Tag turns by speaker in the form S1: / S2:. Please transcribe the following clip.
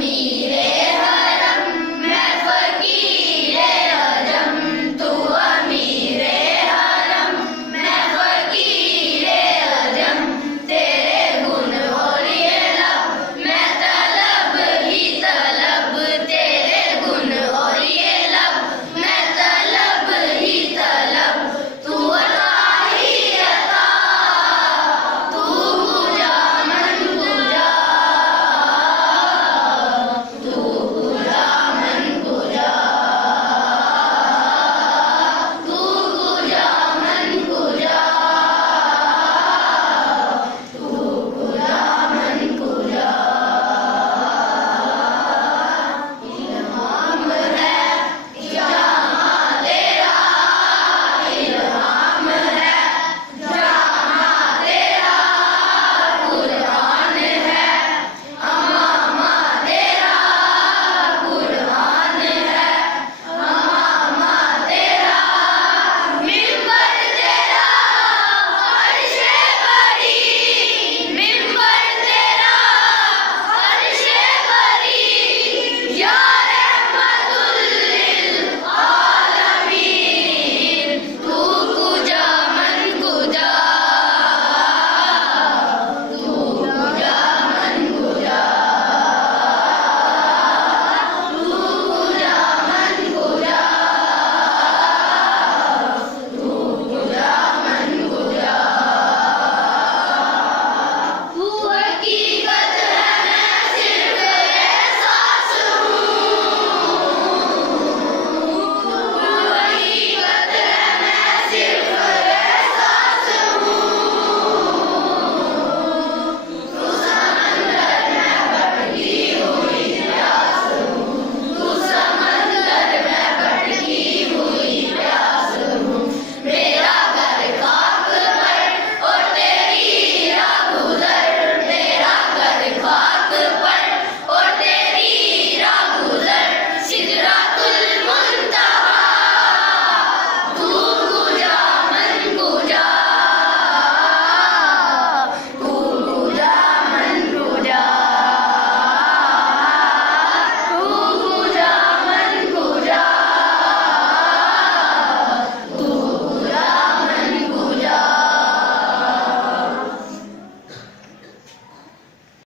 S1: me.